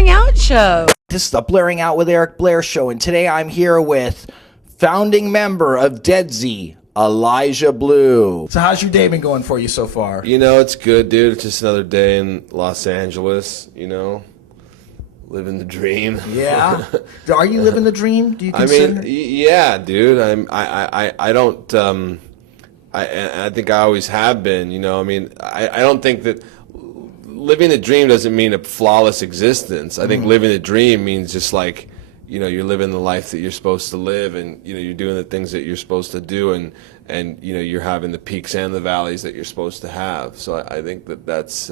Blairing Out Show. This is the Blairing Out with Eric Blair show, and today I'm here with founding member of Deadsy.Elijah Blue. So how's your day been going for you so far? You know, it's good, dude. It's just another day in Los Angeles, you know, living the dream. Yeah. Are you living the dream? Do you consider? I mean, yeah, dude. I don't, I think I always have been, you know. I mean, I don't think that living the dream doesn't mean a flawless existence. I think living the dream means just like, you know, you're living the life that you're supposed to live, and you know, you're doing the things that you're supposed to do, and you know, you're having the peaks and the valleys that you're supposed to have. So I think that that's,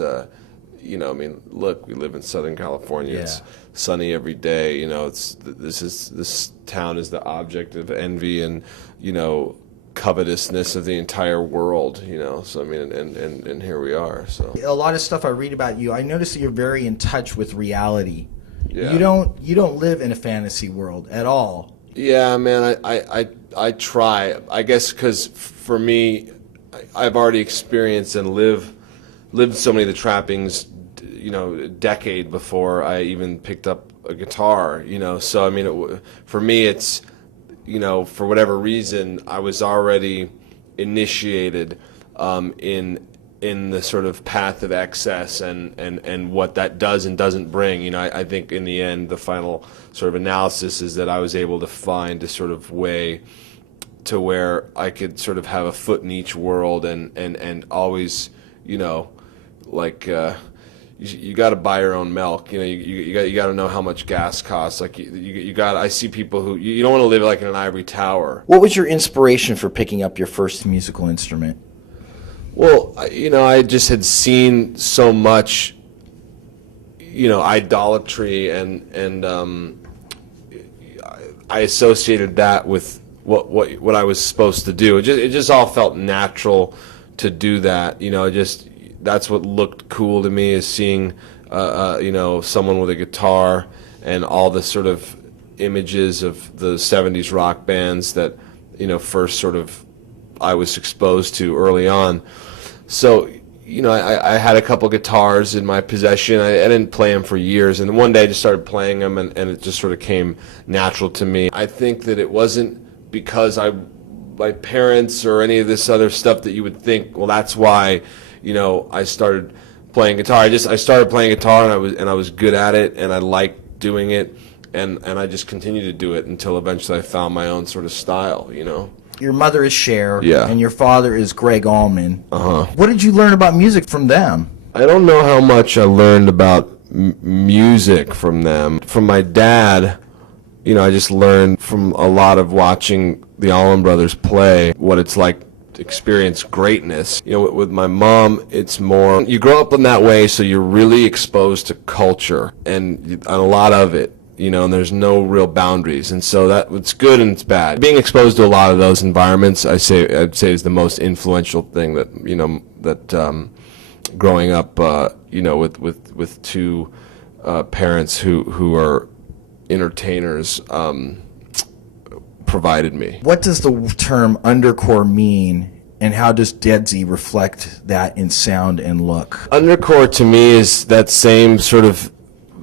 you know, I mean, look, we live in Southern California. Yeah. It's sunny every day. You know, this town is the object of envy and, you know, covetousness of the entire world, you know. So I mean, and here we are. So a lot of stuff I read about you, I notice that you're very in touch with reality. Yeah. You don't live in a fantasy world at all. Yeah, man. I try. I guess because for me, I've already experienced and lived so many of the trappings, you know, a decade before I even picked up a guitar. You know, so I mean, for me, it's, you know, for whatever reason, I was already initiated in the sort of path of excess and what that does and doesn't bring. You know, I think in the end, the final sort of analysis is that I was able to find a sort of way to where I could sort of have a foot in each world and always, you know, like, you got to buy your own milk. You know, you got to know how much gas costs. Like you got. I see people who you don't want to live like in an ivory tower. What was your inspiration for picking up your first musical instrument? Well, you know, I just had seen so much, you know, idolatry and I associated that with what I was supposed to do. It just all felt natural to do that. You know, that's what looked cool to me, is seeing, you know, someone with a guitar and all the sort of images of the 70s rock bands that, you know, first sort of I was exposed to early on. So, you know, I had a couple guitars in my possession. I didn't play them for years, and one day I just started playing them, and it just sort of came natural to me. I think that it wasn't because my parents or any of this other stuff that you would think, well, that's why, you know, I started playing guitar. I started playing guitar, and I was good at it, and I liked doing it, and I just continued to do it until eventually I found my own sort of style, you know. Your mother is Cher, yeah, and your father is Gregg Allman. Uh-huh. What did you learn about music from them? I don't know how much I learned about music from them. From my dad, you know, I just learned from a lot of watching the Allman Brothers play what it's like to experience greatness. You know, with my mom, it's more, you grow up in that way, so you're really exposed to culture and a lot of it. You know, and there's no real boundaries, and so it's good and it's bad. Being exposed to a lot of those environments, I'd say is the most influential thing that, you know, that growing up, you know, with two parents who are entertainers, provided me. What does the term undercore mean, and how does Deadsy reflect that in sound and look? Undercore to me is that same sort of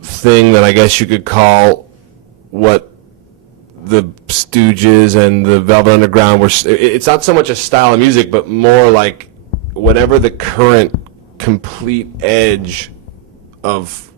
thing that I guess you could call what the Stooges and the Velvet Underground were. It's not so much a style of music, but more like whatever the current complete edge of,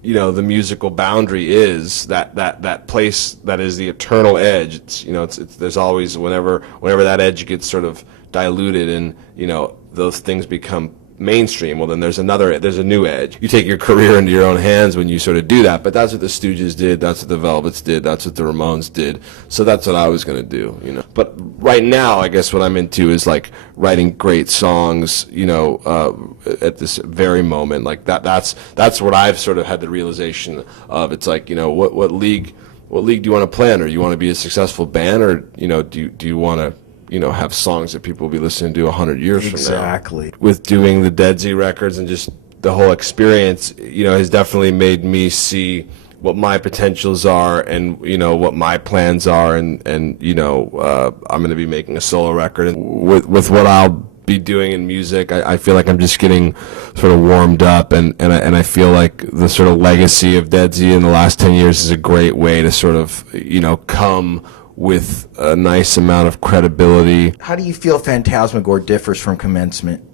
you know, the musical boundary is, that place that is the eternal edge. It's, you know, it's there's always, whenever that edge gets sort of diluted and, you know, those things become mainstream, well then there's a new edge. You take your career into your own hands when you sort of do that, but that's what the Stooges did, that's what the Velvets did, that's what the Ramones did, so that's what I was going to do, you know. But right now, I guess what I'm into is like writing great songs, you know, at this very moment, like that's what I've sort of had the realization of. It's like, you know, what league do you want to play in? Or you want to be a successful band, or, you know, do you want to, you know, have songs that people will be listening to 100 years from now. Exactly. With doing the Deadsy records and just the whole experience, you know, has definitely made me see what my potentials are and, you know, what my plans are, and you know, I'm going to be making a solo record with what I'll be doing in music. I feel like I'm just getting sort of warmed up, and I feel like the sort of legacy of Deadsy in the last 10 years is a great way to sort of, come with a nice amount of credibility. How do you feel Phantasmagore differs from Commencement?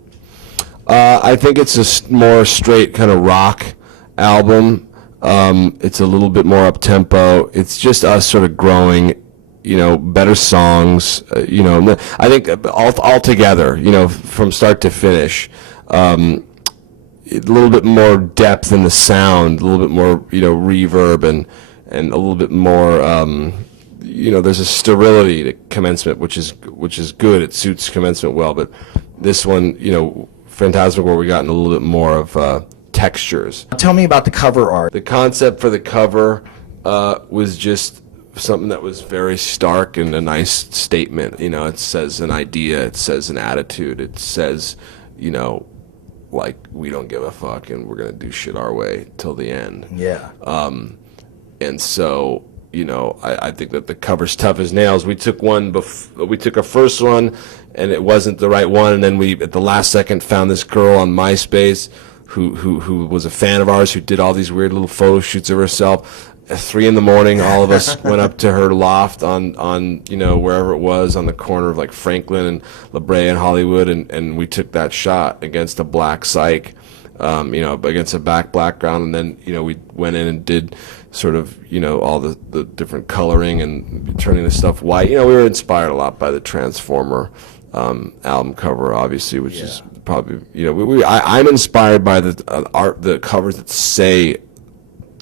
I think it's a more straight kind of rock album. It's a little bit more up-tempo. It's just us sort of growing, better songs, I think all together, from start to finish. A little bit more depth in the sound, a little bit more, reverb, and a little bit more, there's a sterility to Commencement, which is good. It suits Commencement well, but this one, Phantasmagore, we got in a little bit more of textures. Tell me about the cover art. The concept for the cover was just something that was very stark and a nice statement. It says an idea, it says an attitude, it says, like, we don't give a fuck and we're gonna do shit our way till the end. Yeah. And so, I think that the cover's tough as nails. We took a first one, and it wasn't the right one, and then we, at the last second, found this girl on MySpace who was a fan of ours, who did all these weird little photo shoots of herself. At 3 a.m, all of us went up to her loft on wherever it was, on the corner of like Franklin and La Brea and Hollywood, and we took that shot against a black psych, against a black background, and then we went in and did sort of all the different coloring and turning the stuff white. We were inspired a lot by the Transformer album cover, obviously, which is probably I'm inspired by the covers that say.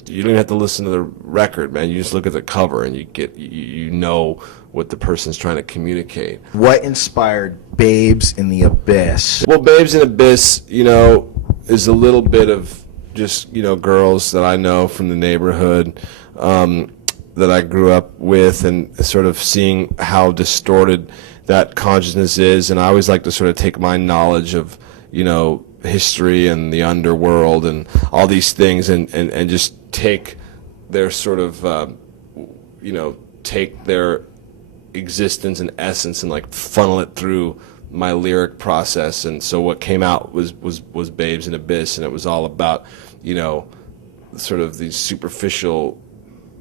You don't have to listen to the record, man. You just look at the cover and you know what the person's trying to communicate. What inspired Babes in the Abyss? Well, Babes in the Abyss, is a little bit of just, girls that I know from the neighborhood that I grew up with, and sort of seeing how distorted that consciousness is. And I always like to sort of take my knowledge of, history and the underworld and all these things and just take their sort of, take their existence and essence and like funnel it through my lyric process. And so what came out was Babes in Abyss, and it was all about, sort of these superficial,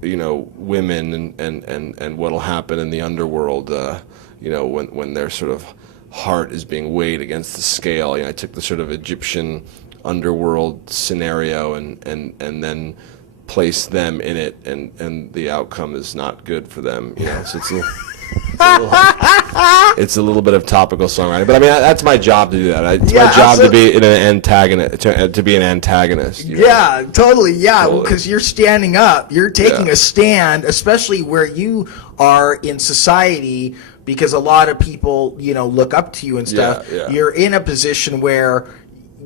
women and what'll happen in the underworld, when their sort of heart is being weighed against the scale. I took the sort of Egyptian underworld scenario and then placed them in it, and the outcome is not good for them. So it's a little bit of topical songwriting, but I mean that's my job to do that. It's my job to be an antagonist, to be an antagonist. Yeah, totally. Yeah, because you're standing up, you're taking a stand, especially where you are in society. Because a lot of people, look up to you and stuff. Yeah. You're in a position where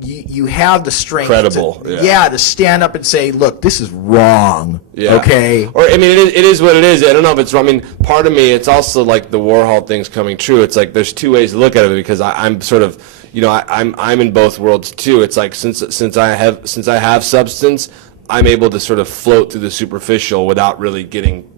you have the strength to stand up and say, look, this is wrong. Yeah. Okay. Or I mean, it is what it is. I don't know if it's wrong. I mean, part of me, it's also like the Warhol thing's coming true. It's like there's two ways to look at it, because I'm sort of, I'm in both worlds too. It's like since I have substance, I'm able to sort of float through the superficial without really getting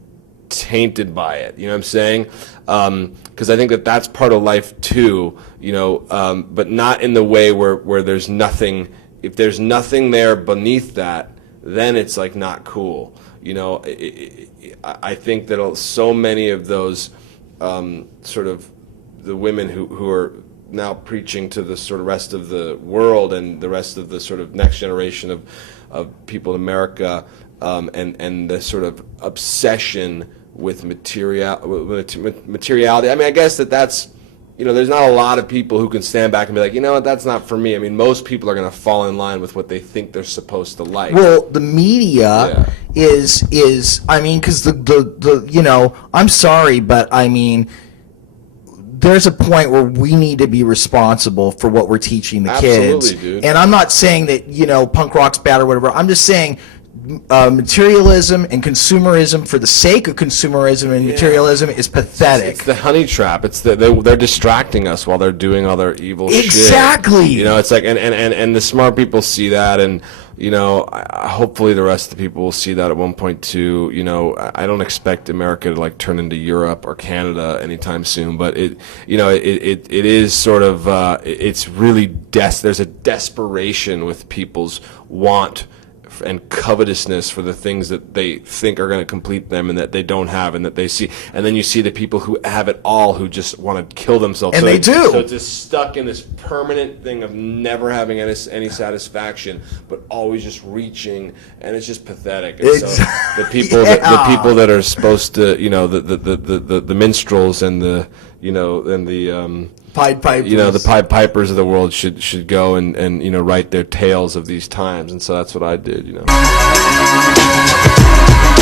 tainted by it. You know what I'm saying? Because I think that's part of life too, but not in the way where there's nothing. If there's nothing there beneath that, then it's like not cool. I think that so many of those sort of the women who are now preaching to the sort of rest of the world and the rest of the sort of next generation of people in America, and the sort of obsession with materiality. I mean, I guess that's, there's not a lot of people who can stand back and be like, what, that's not for me. I mean, most people are going to fall in line with what they think they're supposed to like. Well, the media is I mean, because the I'm sorry, but I mean, there's a point where we need to be responsible for what we're teaching the kids. Dude. And I'm not saying that, punk rock's bad or whatever. I'm just saying materialism and consumerism for the sake of consumerism and materialism is pathetic. It's the honey trap. It's they're distracting us while they're doing all their evil shit. Exactly. It's like, and the smart people see that, and you know, hopefully the rest of the people will see that at one point too. You know, I don't expect America to like turn into Europe or Canada anytime soon, but it is sort of it's really there's a desperation with people's want and covetousness for the things that they think are going to complete them and that they don't have and that they see. And then you see the people who have it all who just want to kill themselves. And they do. So it's just stuck in this permanent thing of never having any satisfaction, but always just reaching, and it's just pathetic. And so the people the people that are supposed to, you know, the minstrels and the, you know, and the Pied Pipers. You know, the Pied Pipers of the world should go and you know, write their tales of these times, and so that's what I did, you know.